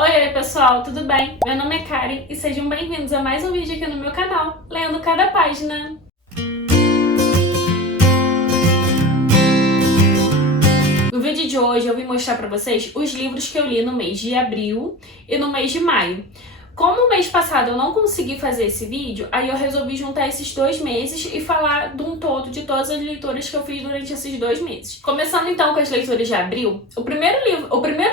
Oi pessoal, tudo bem? Meu nome é Karen e sejam bem-vindos a mais um vídeo aqui no meu canal, Lendo Cada Página. No vídeo de hoje eu vim mostrar pra vocês os livros que eu li no mês de abril e no mês de maio. Como o mês passado eu não consegui fazer esse vídeo, aí eu resolvi juntar esses 2 meses e falar de um todo de todas as leituras que eu fiz durante esses 2 meses. Começando então com as leituras de abril, o primeiro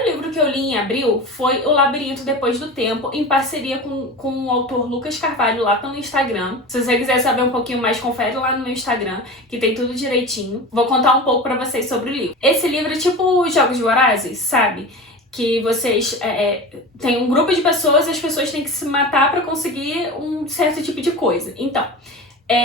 livro que eu li em abril foi O Labirinto Depois do Tempo, em parceria com o autor Lucas Carvalho lá pelo Instagram. Se você quiser saber um pouquinho mais, confere lá no meu Instagram, que tem tudo direitinho. Vou contar um pouco pra vocês sobre o livro. Esse livro é tipo Jogos Vorazes, sabe? Que vocês tem um grupo de pessoas e as pessoas têm que se matar para conseguir um certo tipo de coisa. Então,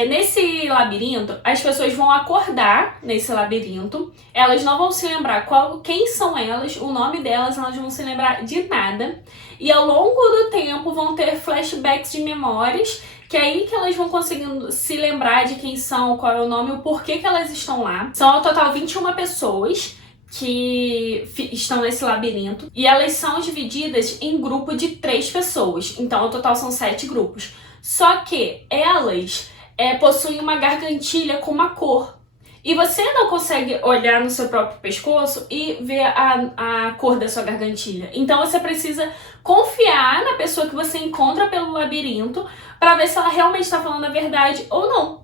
nesse labirinto, as pessoas vão acordar nesse labirinto, elas não vão se lembrar quem são elas, o nome delas, elas não vão se lembrar de nada. E ao longo do tempo vão ter flashbacks de memórias, que é aí que elas vão conseguindo se lembrar de quem são, qual é o nome, o porquê que elas estão lá. São ao total 21 pessoas que estão nesse labirinto, e elas são divididas em grupo de 3 pessoas, então no total são 7 grupos. Só que elas possuem uma gargantilha com uma cor, e você não consegue olhar no seu próprio pescoço e ver a cor da sua gargantilha. Então você precisa confiar na pessoa que você encontra pelo labirinto para ver se ela realmente está falando a verdade ou não.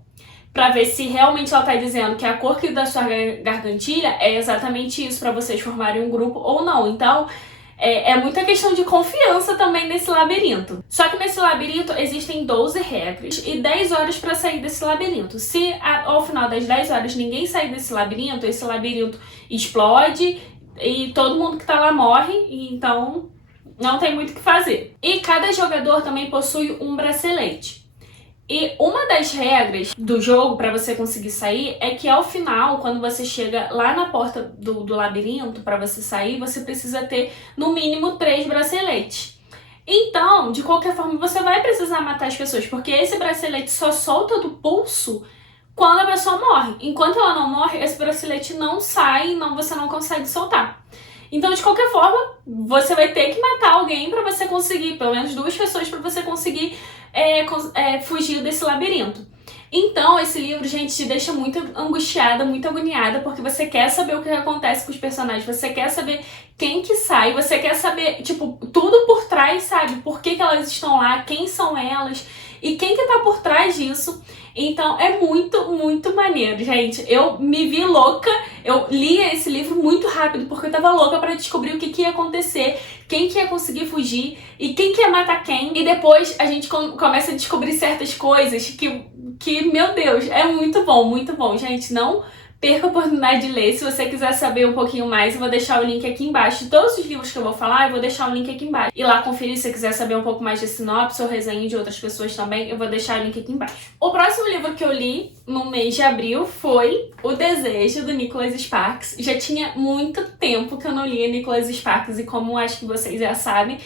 Pra ver se realmente ela tá dizendo que a cor da sua gargantilha é exatamente isso, pra vocês formarem um grupo ou não. Então, é muita questão de confiança também nesse labirinto. Só que nesse labirinto existem 12 regras e 10 horas pra sair desse labirinto. Se ao final das 10 horas ninguém sair desse labirinto, esse labirinto explode e todo mundo que tá lá morre, e então não tem muito o que fazer. E cada jogador também possui um bracelete. E uma das regras do jogo para você conseguir sair é que ao final, quando você chega lá na porta do labirinto, para você sair, você precisa ter no mínimo 3 braceletes. Então, de qualquer forma, você vai precisar matar as pessoas, porque esse bracelete só solta do pulso quando a pessoa morre. Enquanto ela não morre, esse bracelete não sai, você não consegue soltar. Então, de qualquer forma, você vai ter que matar alguém para você conseguir, pelo menos 2 pessoas para você conseguir fugir desse labirinto. Então, esse livro, gente, te deixa muito angustiada, muito agoniada, porque você quer saber o que acontece com os personagens, você quer saber quem que sai, você quer saber, tipo, tudo por trás, sabe? Por que elas estão lá, quem são elas e quem que tá por trás disso. Então, é muito, muito maneiro, gente. Eu me vi louca, eu li esse livro muito rápido, porque eu tava louca pra descobrir o que ia acontecer, quem que ia conseguir fugir e quem que ia matar quem. E depois a gente começa a descobrir certas coisas que meu Deus, é muito bom, gente. Não perca a oportunidade de ler. Se você quiser saber um pouquinho mais, eu vou deixar o link aqui embaixo. De todos os livros que eu vou falar, eu vou deixar o link aqui embaixo. E lá conferir, se você quiser saber um pouco mais de sinopse ou resenha de outras pessoas também, eu vou deixar o link aqui embaixo. O próximo livro que eu li no mês de abril foi O Desejo, do Nicholas Sparks. Já tinha muito tempo que eu não lia Nicholas Sparks, e como acho que vocês já sabem,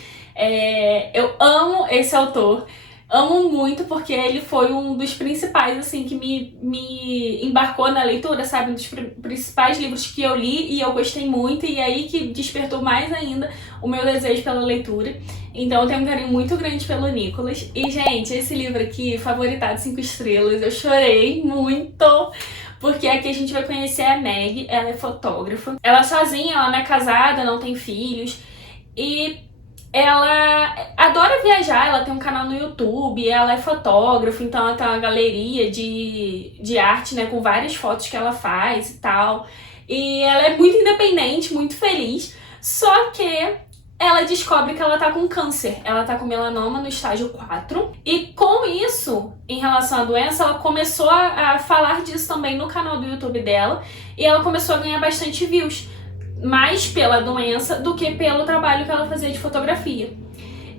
eu amo esse autor. Amo muito, porque ele foi um dos principais, assim, que me embarcou na leitura, sabe? Um dos principais livros que eu li e eu gostei muito, e aí que despertou mais ainda o meu desejo pela leitura. Então eu tenho um carinho muito grande pelo Nicholas. E, gente, esse livro aqui, favoritado 5 estrelas, eu chorei muito, porque aqui a gente vai conhecer a Meg. Ela é fotógrafa. Ela é sozinha, ela não é casada, não tem filhos, e ela adora viajar, ela tem um canal no YouTube, ela é fotógrafa, então ela tem uma galeria de arte, né, com várias fotos que ela faz e tal. E ela é muito independente, muito feliz, só que ela descobre que ela tá com câncer. Ela tá com melanoma no estágio 4. E com isso, em relação à doença, ela começou a falar disso também no canal do YouTube dela, e ela começou a ganhar bastante views, mais pela doença do que pelo trabalho que ela fazia de fotografia.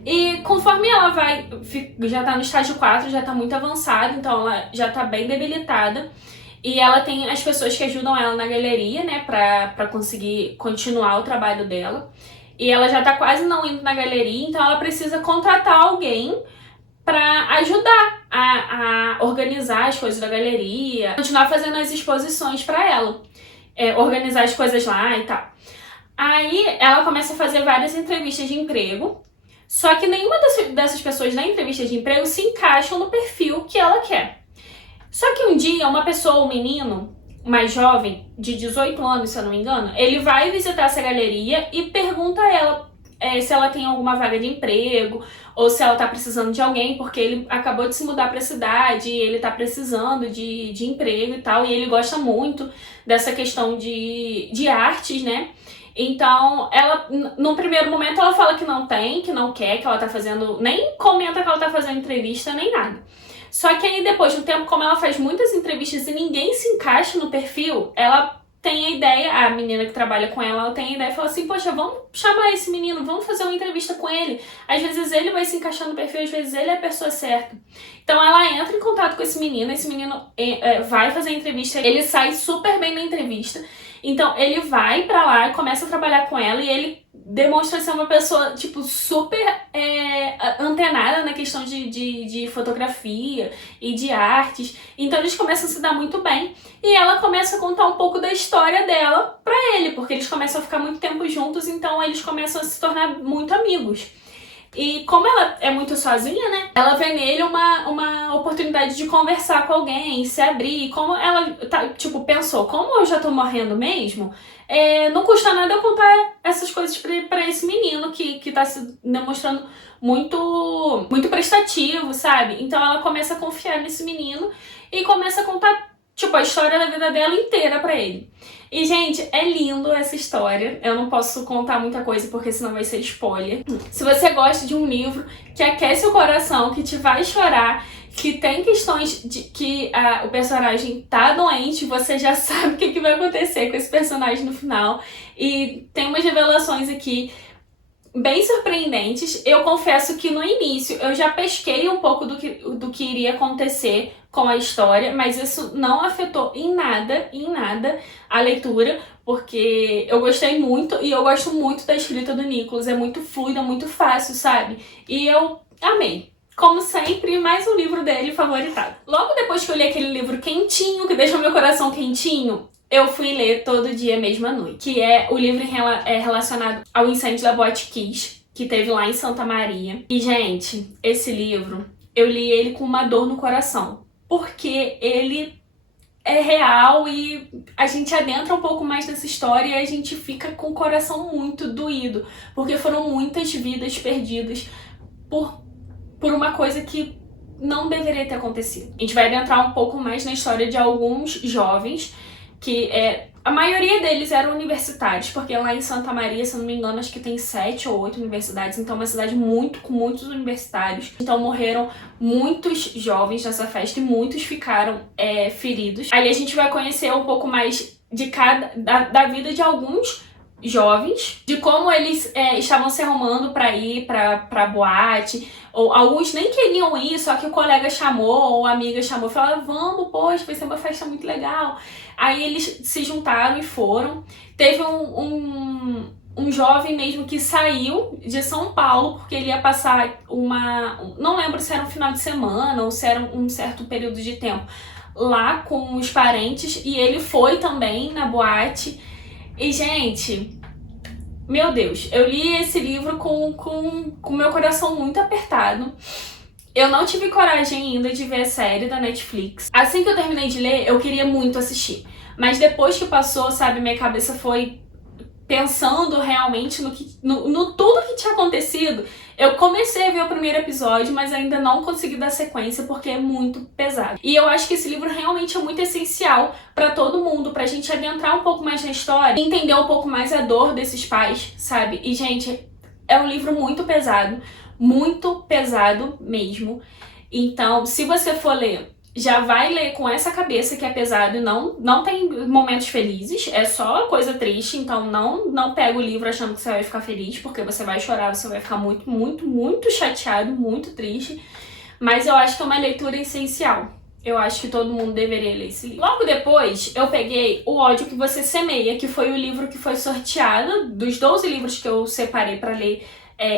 E conforme ela já tá no estágio 4, já tá muito avançado, então ela já tá bem debilitada. E ela tem as pessoas que ajudam ela na galeria, né, pra conseguir continuar o trabalho dela. E ela já tá quase não indo na galeria, então ela precisa contratar alguém pra ajudar a organizar as coisas da galeria, continuar fazendo as exposições pra ela, organizar as coisas lá e tal. Aí ela começa a fazer várias entrevistas de emprego, só que nenhuma dessas pessoas na entrevista de emprego se encaixam no perfil que ela quer. Só que um dia, uma pessoa, um menino mais jovem, de 18 anos, se eu não me engano, ele vai visitar essa galeria e pergunta a ela se ela tem alguma vaga de emprego ou se ela tá precisando de alguém, porque ele acabou de se mudar pra cidade e ele tá precisando de emprego e tal, e ele gosta muito dessa questão de artes, né? Então, ela, no primeiro momento, ela fala que não tem, que não quer, que ela tá fazendo, nem comenta que ela tá fazendo entrevista, nem nada. Só que aí, depois de um tempo, como ela faz muitas entrevistas e ninguém se encaixa no perfil, ela tem a ideia, a menina que trabalha com ela tem a ideia e fala assim, poxa, vamos chamar esse menino, vamos fazer uma entrevista com ele. Às vezes ele vai se encaixar no perfil, às vezes ele é a pessoa certa. Então ela entra em contato com esse menino vai fazer a entrevista, ele sai super bem na entrevista. Então ele vai pra lá e começa a trabalhar com ela e ele demonstra ser uma pessoa, tipo, super antenada na questão de fotografia e de artes. Então eles começam a se dar muito bem. E ela começa a contar um pouco da história dela pra ele, porque eles começam a ficar muito tempo juntos, então eles começam a se tornar muito amigos. E como ela é muito sozinha, né? Ela vê nele uma oportunidade de conversar com alguém, se abrir. E como ela pensou, como eu já tô morrendo mesmo, não custa nada eu contar essas coisas pra esse menino que tá se demonstrando muito, muito prestativo, sabe? Então ela começa a confiar nesse menino e começa a contar, a história da vida dela inteira pra ele. E, gente, é lindo essa história. Eu não posso contar muita coisa porque senão vai ser spoiler. Se você gosta de um livro que aquece o coração, que te vai chorar, que tem questões de que o personagem tá doente, você já sabe o que vai acontecer com esse personagem no final. E tem umas revelações aqui bem surpreendentes. Eu confesso que no início eu já pesquei um pouco do que iria acontecer com a história, mas isso não afetou em nada a leitura, porque eu gostei muito e eu gosto muito da escrita do Nicholas, é muito fluida, muito fácil, sabe? E eu amei. Como sempre, mais um livro dele favoritado. Logo depois que eu li aquele livro quentinho, que deixou meu coração quentinho, eu fui ler Todo Dia, Mesma Noite, que é o livro relacionado ao incêndio da Boate Kiss, que teve lá em Santa Maria. E, gente, esse livro, eu li ele com uma dor no coração, porque ele é real e a gente adentra um pouco mais nessa história e a gente fica com o coração muito doído, porque foram muitas vidas perdidas por uma coisa que não deveria ter acontecido. A gente vai adentrar um pouco mais na história de alguns jovens que a maioria deles eram universitários, porque lá em Santa Maria, se eu não me engano, acho que tem 7 ou 8 universidades, então é uma cidade com muitos universitários. Então morreram muitos jovens nessa festa e muitos ficaram feridos. Aí a gente vai conhecer um pouco mais da vida de alguns jovens, de como eles estavam se arrumando pra ir pra boate, ou alguns nem queriam ir, só que o colega chamou, ou a amiga chamou, falava, vamos, poxa, vai ser uma festa muito legal. Aí eles se juntaram e foram. Teve um jovem mesmo que saiu de São Paulo, porque ele ia passar não lembro se era um final de semana, ou se era um certo período de tempo, lá com os parentes, e ele foi também na boate. E, gente, meu Deus, eu li esse livro com meu coração muito apertado. Eu não tive coragem ainda de ver a série da Netflix. Assim que eu terminei de ler, eu queria muito assistir. Mas depois que passou, sabe, minha cabeça foi pensando realmente no tudo que tinha acontecido. Eu comecei a ver o primeiro episódio, mas ainda não consegui dar sequência porque é muito pesado. E eu acho que esse livro realmente é muito essencial pra todo mundo, pra gente adentrar um pouco mais na história e entender um pouco mais a dor desses pais, sabe? E, gente, é um livro muito pesado mesmo. Então, se você for ler, já vai ler com essa cabeça que é pesado e não tem momentos felizes, é só coisa triste, então não pega o livro achando que você vai ficar feliz, porque você vai chorar, você vai ficar muito, muito, muito chateado, muito triste, mas eu acho que é uma leitura essencial. Eu acho que todo mundo deveria ler esse livro. Logo depois, eu peguei O Ódio que Você Semeia, que foi o livro que foi sorteado dos 12 livros que eu separei pra ler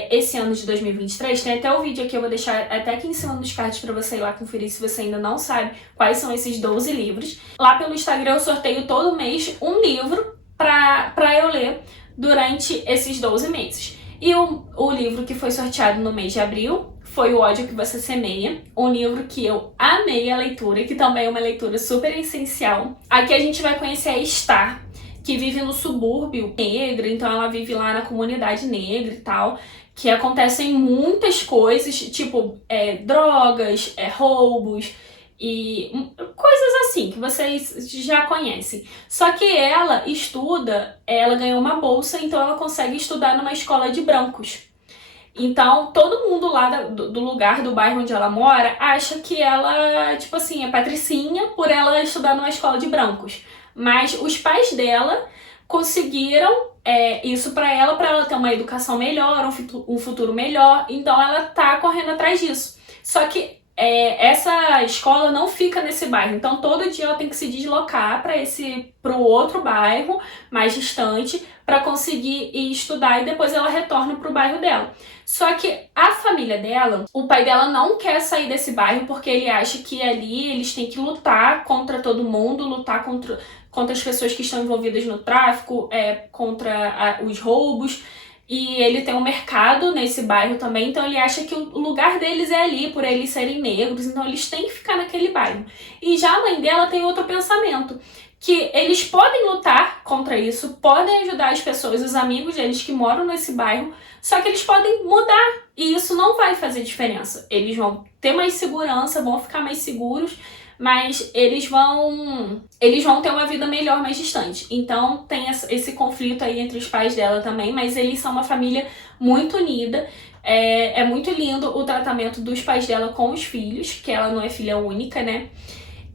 esse ano de 2023, tem até o vídeo aqui, eu vou deixar até aqui em cima dos cards pra você ir lá conferir se você ainda não sabe quais são esses 12 livros. Lá pelo Instagram eu sorteio todo mês um livro pra eu ler durante esses 12 meses. E o livro que foi sorteado no mês de abril foi O Ódio que Você Semeia, um livro que eu amei a leitura, que também é uma leitura super essencial. Aqui a gente vai conhecer a Star, que vive no subúrbio negro, então ela vive lá na comunidade negra e tal, que acontecem muitas coisas, tipo drogas, roubos e coisas assim que vocês já conhecem. Só que ela estuda, ela ganhou uma bolsa, então ela consegue estudar numa escola de brancos. Então, todo mundo lá do lugar, do bairro onde ela mora, acha que ela, tipo assim, é patricinha por ela estudar numa escola de brancos. Mas os pais dela conseguiram isso pra ela ter uma educação melhor, um futuro melhor. Então, ela tá correndo atrás disso. Só que essa escola não fica nesse bairro, então todo dia ela tem que se deslocar pro outro bairro mais distante para conseguir ir estudar, e depois ela retorna pro bairro dela. Só que a família dela, o pai dela não quer sair desse bairro porque ele acha que ali eles têm que lutar contra todo mundo, lutar contra as pessoas que estão envolvidas no tráfico, contra os roubos. E ele tem um mercado nesse bairro também, então ele acha que o lugar deles é ali, por eles serem negros, então eles têm que ficar naquele bairro. E já a mãe dela tem outro pensamento, que eles podem lutar contra isso, podem ajudar as pessoas, os amigos deles que moram nesse bairro, só que eles podem mudar, e isso não vai fazer diferença. Eles vão ter mais segurança, vão ficar mais seguros, mas eles vão ter uma vida melhor mais distante. Então tem esse conflito aí entre os pais dela também, mas eles são uma família muito unida. É muito lindo o tratamento dos pais dela com os filhos, que ela não é filha única, né?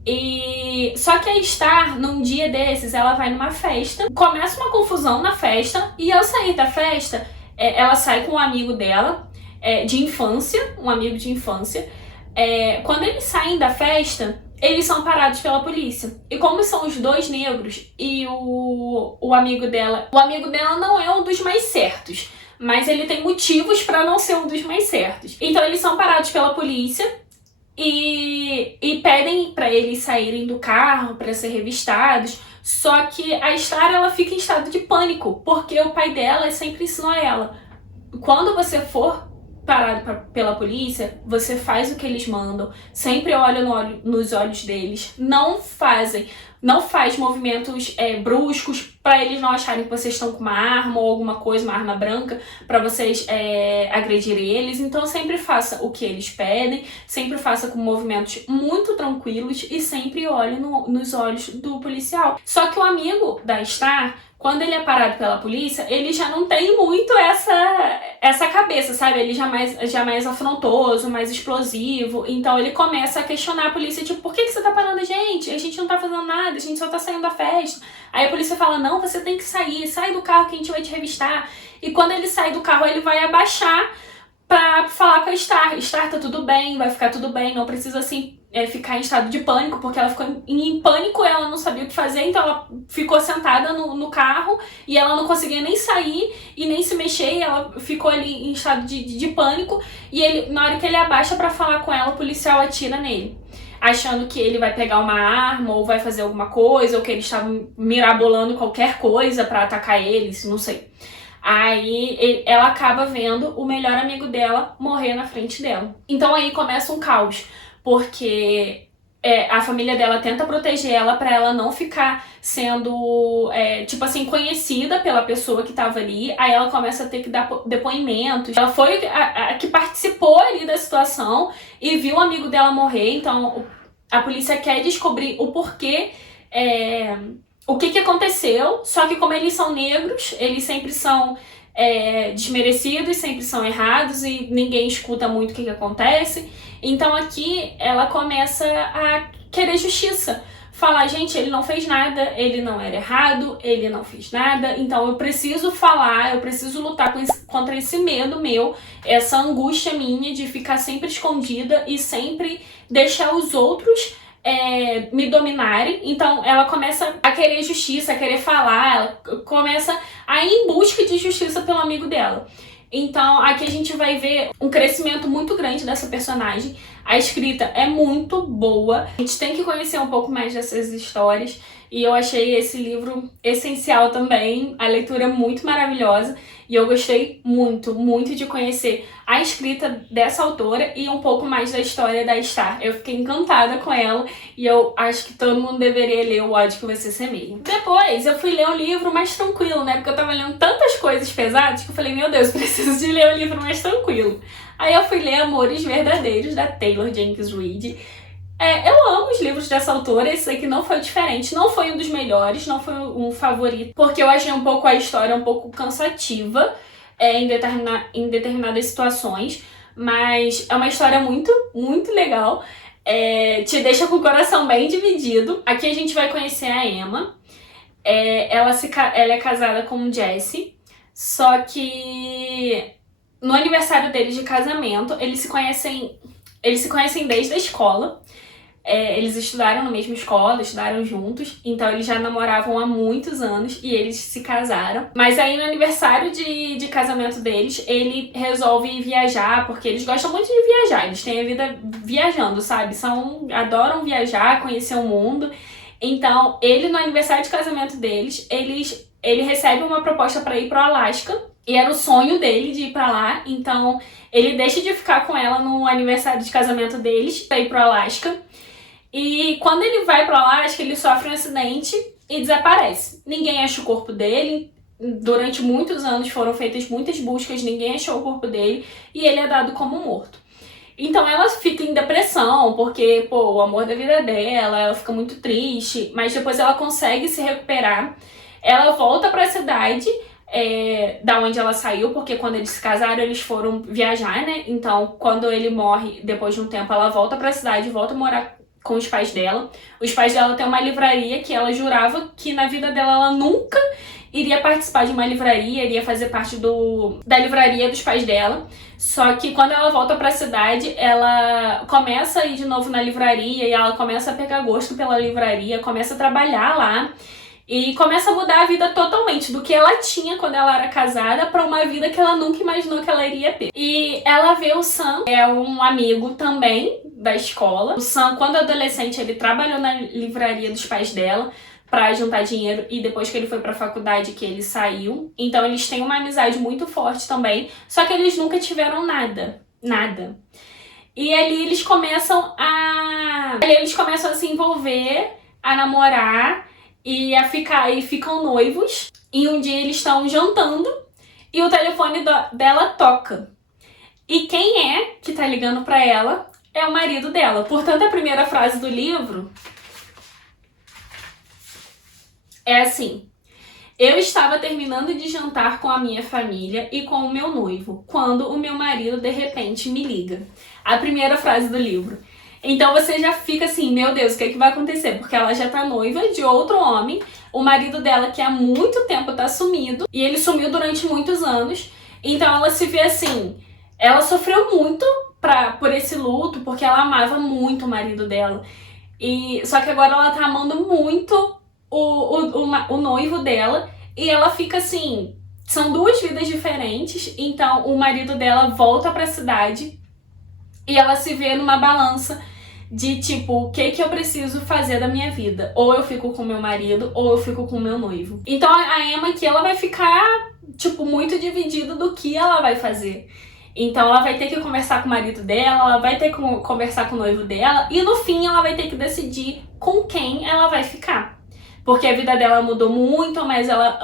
E só que a Star, num dia desses, ela vai numa festa, começa uma confusão na festa, e ao sair da festa, ela sai com um amigo dela, de infância, um amigo de infância. Quando eles saem da festa, eles são parados pela polícia. E como são os dois negros e o amigo dela não é um dos mais certos, mas ele tem motivos pra não ser um dos mais certos. Então eles são parados pela polícia e pedem pra eles saírem do carro pra ser revistados. Só que a Star, ela fica em estado de pânico, porque o pai dela sempre ensinou a ela: quando você for parado pela polícia, você faz o que eles mandam, sempre olha nos olhos deles, não faz movimentos bruscos para eles não acharem que vocês estão com uma arma ou alguma coisa, uma arma branca, para vocês agredirem eles. Então sempre faça o que eles pedem, sempre faça com movimentos muito tranquilos e sempre olhe nos olhos do policial. Só que o amigo da Star, quando ele é parado pela polícia, ele já não tem muito essa cabeça, sabe? Ele já é mais afrontoso, mais explosivo. Então ele começa a questionar a polícia, tipo, por que você tá parando a gente? A gente não tá fazendo nada, a gente só tá saindo da festa. Aí a polícia fala, não, você tem que sair, sai do carro que a gente vai te revistar. E quando ele sai do carro, ele vai abaixar pra falar com a Star. Star, tá tudo bem, vai ficar tudo bem, não precisa assim ficar em estado de pânico, porque ela ficou em pânico, ela não sabia o que fazer, então ela ficou sentada no carro e ela não conseguia nem sair e nem se mexer, e ela ficou ali em estado de pânico. E ele, na hora que ele abaixa pra falar com ela, o policial atira nele, achando que ele vai pegar uma arma ou vai fazer alguma coisa, ou que eles estavam mirabolando qualquer coisa pra atacar eles, não sei. Aí ela acaba vendo o melhor amigo dela morrer na frente dela. Então aí começa um caos, porque a família dela tenta proteger ela pra ela não ficar sendo, tipo assim, conhecida pela pessoa que tava ali. Aí ela começa a ter que dar depoimentos. Ela foi a que participou ali da situação e viu o amigo dela morrer, então a polícia quer descobrir o porquê, o que aconteceu. Só que como eles são negros, eles sempre são desmerecidos, sempre são errados e ninguém escuta muito o que acontece. Então aqui ela começa a querer justiça, falar, gente, ele não fez nada, ele não era errado, ele não fez nada, então eu preciso falar, eu preciso lutar contra esse medo meu, essa angústia minha de ficar sempre escondida e sempre deixar os outros me dominarem. Então ela começa a querer justiça, a querer falar, ela começa a ir em busca de justiça pelo amigo dela. Então aqui a gente vai ver um crescimento muito grande dessa personagem. A escrita é muito boa, a gente tem que conhecer um pouco mais dessas histórias. e eu achei esse livro essencial também, a leitura é muito maravilhosa, e eu gostei muito, muito de conhecer a escrita dessa autora e um pouco mais da história da Star. Eu fiquei encantada com ela e eu acho que todo mundo deveria ler O Ódio que Você Semeia. Depois eu fui ler um livro mais tranquilo, né? Porque eu tava lendo tantas coisas pesadas que eu falei, meu Deus, preciso de ler um livro mais tranquilo. Aí eu fui ler Amores Verdadeiros, da Taylor Jenkins Reid. Eu amo os livros dessa autora, esse aqui não foi diferente, não foi um dos melhores, não foi um favorito, porque eu achei um pouco a história um pouco cansativa em determinadas situações, mas é uma história muito, muito legal, te deixa com o coração bem dividido. Aqui a gente vai conhecer a Emma, ela é casada com o Jesse, só que no aniversário deles de casamento, eles se conhecem desde a escola. Eles estudaram na mesma escola, estudaram juntos, então eles já namoravam há muitos anos e eles se casaram. Mas aí no aniversário de casamento deles, ele resolve viajar, porque eles gostam muito de viajar, eles têm a vida viajando, sabe? Adoram viajar, conhecer o mundo. Então, ele no aniversário de casamento deles, ele recebe uma proposta para ir pro Alasca, e era o sonho dele de ir pra lá, então ele deixa de ficar com ela no aniversário de casamento deles pra ir pro Alasca. E quando ele vai pro Alasca, ele sofre um acidente e desaparece. Ninguém acha o corpo dele. Durante muitos anos foram feitas muitas buscas, ninguém achou o corpo dele e ele é dado como morto. Então ela fica em depressão, porque, o amor da vida dela, ela fica muito triste, mas depois ela consegue se recuperar. Ela volta pra cidade da onde ela saiu, porque quando eles se casaram, eles foram viajar, né? Então, quando ele morre, depois de um tempo, ela volta pra cidade, volta a morar com os pais dela. Os pais dela têm uma livraria que ela jurava que na vida dela ela nunca iria participar de uma livraria, iria fazer parte da livraria dos pais dela. Só que quando ela volta pra cidade, ela começa a ir de novo na livraria e ela começa a pegar gosto pela livraria, começa a trabalhar lá e começa a mudar a vida totalmente do que ela tinha quando ela era casada para uma vida que ela nunca imaginou que ela iria ter. E ela vê o Sam, é um amigo também da escola. O Sam, quando adolescente, ele trabalhou na livraria dos pais dela para juntar dinheiro e depois que ele foi pra faculdade que ele saiu. Então eles têm uma amizade muito forte também, só que eles nunca tiveram nada. E ali eles começam a se envolver, a namorar e ficam noivos. E um dia eles estão jantando e o telefone dela toca. E quem é que tá ligando pra ela? É o marido dela. Portanto, a primeira frase do livro é assim: eu estava terminando de jantar com a minha família e com o meu noivo, quando o meu marido de repente me liga. A primeira frase do livro. Então você já fica assim, meu Deus, o que é que vai acontecer? Porque ela já tá noiva de outro homem, o marido dela que há muito tempo tá sumido, e ele sumiu durante muitos anos. Então ela se vê assim, ela sofreu muito por esse luto, porque ela amava muito o marido dela. Só que agora ela tá amando muito o noivo dela, e ela fica assim, são duas vidas diferentes. Então o marido dela volta pra cidade e ela se vê numa balança de tipo, o que eu preciso fazer da minha vida? Ou eu fico com meu marido, ou eu fico com meu noivo. Então a Emma aqui, ela vai ficar tipo muito dividida do que ela vai fazer. Então ela vai ter que conversar com o marido dela, ela vai ter que conversar com o noivo dela, e no fim ela vai ter que decidir com quem ela vai ficar. Porque a vida dela mudou muito, mas ela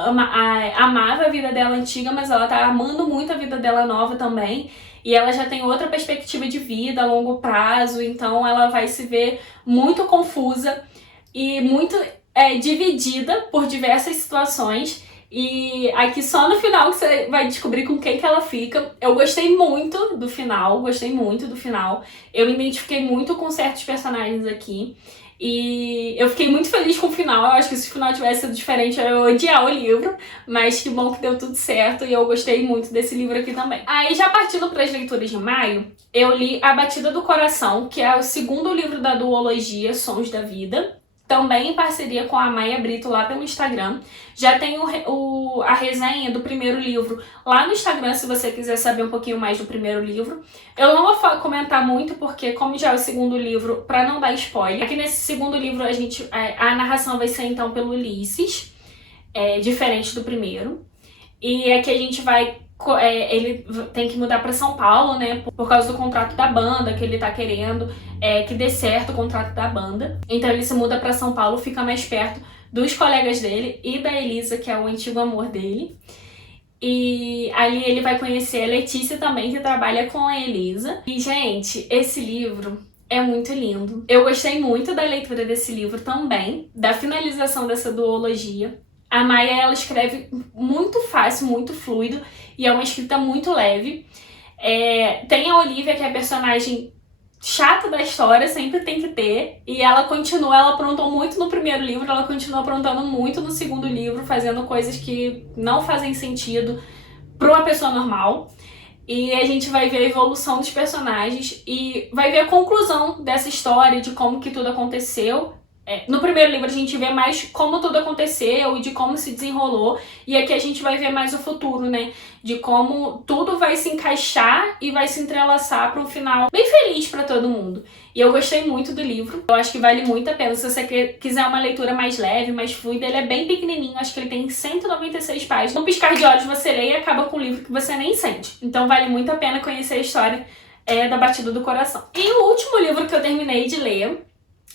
amava a vida dela antiga, mas ela tá amando muito a vida dela nova também. E ela já tem outra perspectiva de vida a longo prazo, então ela vai se ver muito confusa e muito dividida por diversas situações. E aqui só no final que você vai descobrir com quem que ela fica. Eu gostei muito do final, Eu me identifiquei muito com certos personagens aqui. E eu fiquei muito feliz com o final. Eu acho que se o final tivesse sido diferente, eu ia odiar o livro. Mas que bom que deu tudo certo. E eu gostei muito desse livro aqui também. Aí, já partindo para as leituras de maio, eu li A Batida do Coração, que é o segundo livro da duologia Sons da Vida. também em parceria com a Maia Brito lá pelo Instagram. Já tem a resenha do primeiro livro lá no Instagram, se você quiser saber um pouquinho mais do primeiro livro. Eu não vou comentar muito, porque como já é o segundo livro, para não dar spoiler, aqui nesse segundo livro a narração vai ser então pelo Ulisses, diferente do primeiro. E aqui a gente vai... ele tem que mudar para São Paulo, né, por causa do contrato da banda, que ele tá querendo que dê certo o contrato da banda. Então ele se muda para São Paulo, fica mais perto dos colegas dele e da Elisa, que é o antigo amor dele. E ali ele vai conhecer a Letícia também, que trabalha com a Elisa. E, gente, esse livro é muito lindo. Eu gostei muito da leitura desse livro também, da finalização dessa duologia. A Maia, ela escreve muito fácil, muito fluido, e é uma escrita muito leve. Tem a Olivia, que é a personagem chata da história, sempre tem que ter, e ela aprontou muito no primeiro livro, ela continua aprontando muito no segundo livro, fazendo coisas que não fazem sentido para uma pessoa normal. E a gente vai ver a evolução dos personagens e vai ver a conclusão dessa história, de como que tudo aconteceu. No primeiro livro a gente vê mais como tudo aconteceu e de como se desenrolou, e aqui a gente vai ver mais o futuro, né? De como tudo vai se encaixar e vai se entrelaçar para um final bem feliz para todo mundo. E eu gostei muito do livro, eu acho que vale muito a pena. Se você quiser uma leitura mais leve, mais fluida, ele é bem pequenininho, acho que ele tem 196 páginas. No piscar de olhos você lê e acaba com um livro que você nem sente. Então vale muito a pena conhecer a história da Batida do Coração. E o último livro que eu terminei de ler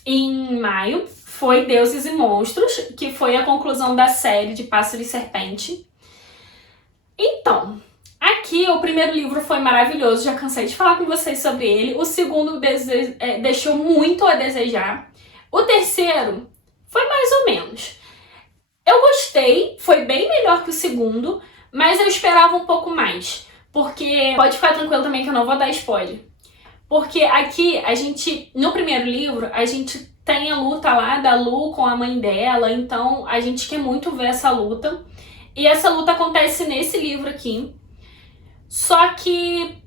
em maio foi Deuses e Monstros, que foi a conclusão da série de Pássaro e Serpente. Então, aqui o primeiro livro foi maravilhoso, já cansei de falar com vocês sobre ele. O segundo deixou muito a desejar. O terceiro foi mais ou menos. Eu gostei, foi bem melhor que o segundo, mas eu esperava um pouco mais. Porque, pode ficar tranquilo também que eu não vou dar spoiler. Porque aqui, no primeiro livro, a gente tem a luta lá da Lu com a mãe dela, então a gente quer muito ver essa luta. E essa luta acontece nesse livro aqui. Só que,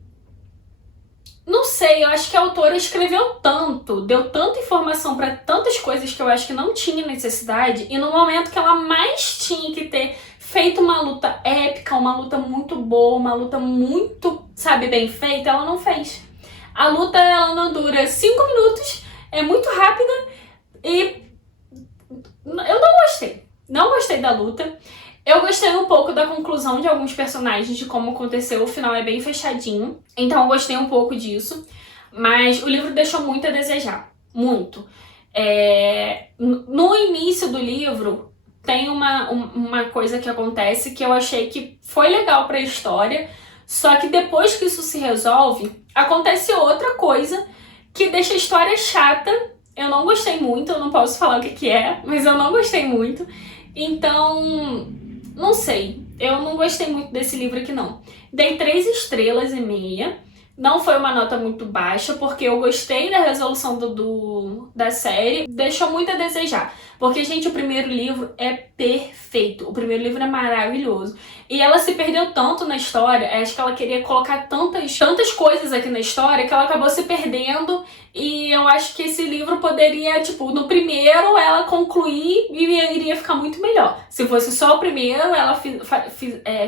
não sei, eu acho que a autora escreveu tanto, deu tanta informação para tantas coisas que eu acho que não tinha necessidade, e no momento que ela mais tinha que ter feito uma luta épica, uma luta muito boa, uma luta muito, sabe, bem feita, ela não fez. A luta, ela não dura 5 minutos, é muito rápida e eu não gostei. Não gostei da luta. Eu gostei um pouco da conclusão de alguns personagens, de como aconteceu, o final é bem fechadinho. Então eu gostei um pouco disso, mas o livro deixou muito a desejar, muito. No início do livro tem uma coisa que acontece que eu achei que foi legal pra história, só que depois que isso se resolve, acontece outra coisa que deixa a história chata. Eu não gostei muito, eu não posso falar o que é, mas eu não gostei muito. Então, não sei, eu não gostei muito desse livro aqui não. Dei 3,5 estrelas. Não foi uma nota muito baixa, porque eu gostei da resolução da série. Deixou muito a desejar. Porque, gente, o primeiro livro é perfeito. O primeiro livro é maravilhoso. E ela se perdeu tanto na história, acho que ela queria colocar tantas coisas aqui na história, que ela acabou se perdendo. E eu acho que esse livro poderia, tipo, no primeiro ela concluir e iria ficar muito melhor. Se fosse só o primeiro, ela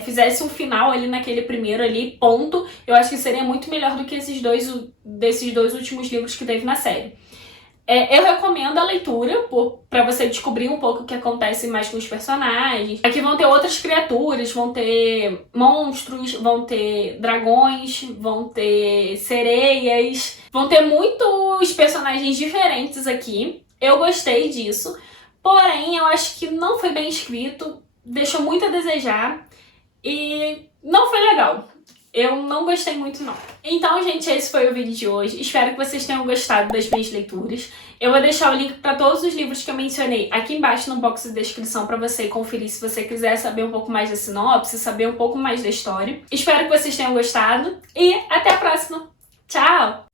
fizesse um final ali naquele primeiro ali, ponto. Eu acho que seria muito melhor do que desses dois últimos livros que teve na série. Eu recomendo a leitura pra você descobrir um pouco o que acontece mais com os personagens. Aqui vão ter outras criaturas, vão ter monstros, vão ter dragões, vão ter sereias, vão ter muitos personagens diferentes aqui. Eu gostei disso, porém eu acho que não foi bem escrito, deixou muito a desejar e não foi legal. Eu não gostei muito não. Então, gente, esse foi o vídeo de hoje. Espero que vocês tenham gostado das minhas leituras. Eu vou deixar o link para todos os livros que eu mencionei aqui embaixo no box de descrição para você conferir se você quiser saber um pouco mais da sinopse, saber um pouco mais da história. Espero que vocês tenham gostado e até a próxima. Tchau!